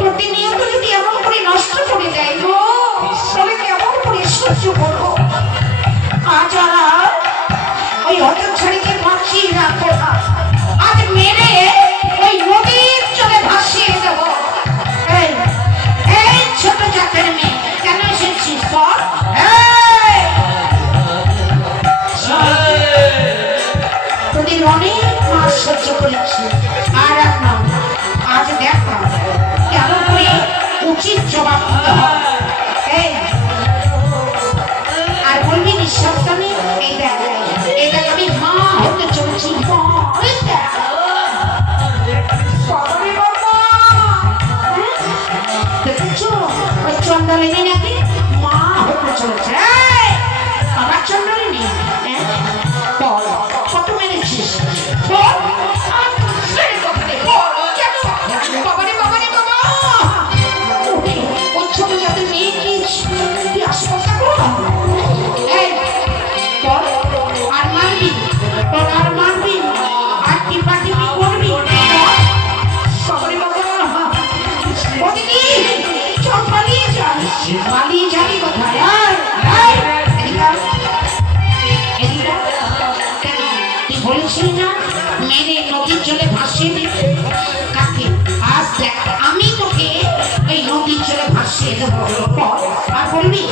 প্রতিনিয়ত যদি এমন করে নষ্ট করে দেয় গো তবে কেমন করে সহ্য করবো? আজ ওই হতচ্ছাড়িকে ভাসিয়ে রাখবো না, আজ মেরে ওই নদীর চলে ভাসিয়ে দেবো। এই ছোট জাতের মেয়ে কেন এসেছিস বল? তোদের অনেক মাস সহ্য করেছি, আর না আজ দেখ কেমন করে উচিত জবাব দিতে হবে। আর বলবি নিঃশ্বাসটানে এই দেখ আমি মা হতে চলেছি। দেখেছ ওই চন্দ্রলিনী নাকি মা হতে চলেছে। আমার চন্দ্রলিনী বল কত মেরেছিস বল? পালিয়ে যাবি কোথায়? তুই বলেছিলি না মেরে নদীর জলে ভাসিয়ে দিতে? কাকে? আজ দেখ আমি তোকে এই নদীর জলে ভাসিয়ে দেবো। আর বলবি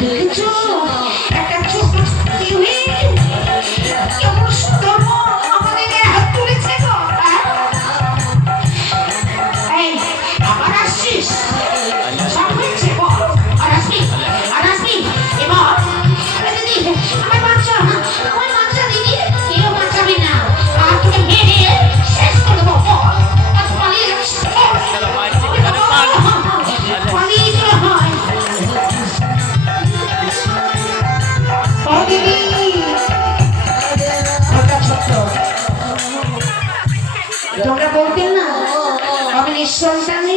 দেখেছো একটা ছোট কেমন সুন্দর আমাদের হাত তুলেছে গো। আবার আসছিস? সব হয়েছে আর আসবি এবার দিদি আমার বাচ্চা দিদি কেউ বাঁচাবি না, আর তোকে মেরে শেষ করে দেবো। পালিয়ে যাচ্ছিস পালিয়ে দিতে হয়। তোমরা বলতেন না আমি নিঃসন্তানী,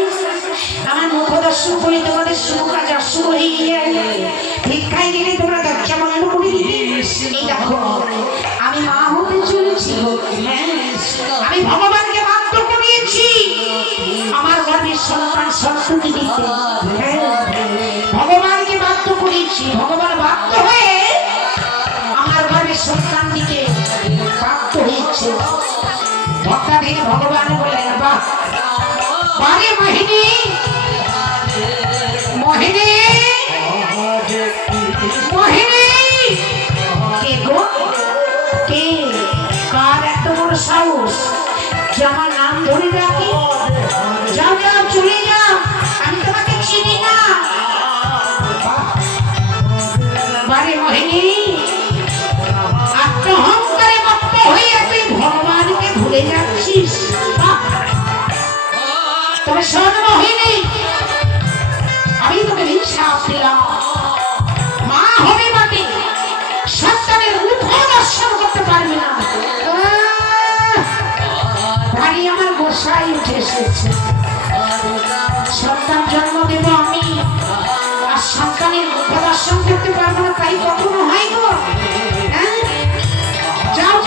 আমার মুখ দর্শন করে তোমাদের শুভ কাজ অশুভ হয়ে গিয়ে ভিক্ষায় গেলে তোমরা দরজা বন্ধ করে দিবে। এই দেখো আমি মা হতে চলেছি। আমি ভগবানকে বাধ্য করিয়েছি আমার গর্ভের সন্ততি দিতে। ভগবানকে বাধ্য করিয়েছি, ভগবান বাধ্য হয়ে আমার গর্ভের সন্তান দিতে বাধ্য হয়েছে। ভক্তা দেখে ভগবান বলে বারে মোহিনী কে গো? কে কার এত বড় সাহস যে আমার নাম ধরে রাখি? যাও চলে যাও, আমি তোমাকে চিনি না। বারে মোহিনী আত্মহংকারে মত্ত হয়ে তুই ভগবানকে ভুলে যাচ্ছিস। তবে শোন মোহিনী, আমি তোকে বিশ্বাস দিলাম মা হবে মাটি সন্তানের মুখ দর্শন করতে পারবে না। ভারী আমার গোসাই উঠে এসেছে, সন্তান জন্ম দেব আমি আর সন্তানের মুখ দর্শন করতে পারবো না, তাই কখনো হয় গো? যাও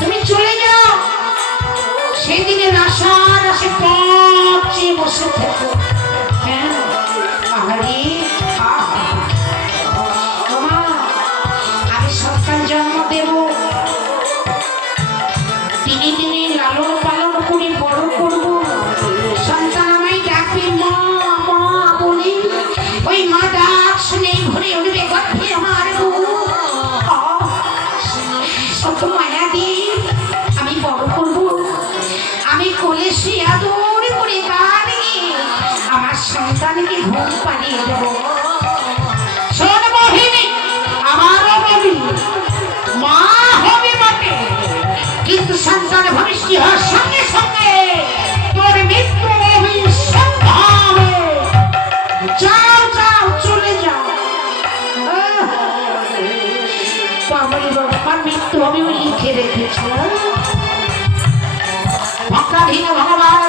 তুমি চলে যাও, সেদিনের আশার আসে পথ ইহার সঙ্গে সঙ্গে তোর মৃত্যু অভিসম্ভব। যাও যাও চলে যাও। বাবারে বাবা, মৃত্যু আমি লিখে রেখেছি। ভক্তাধীন ভগবান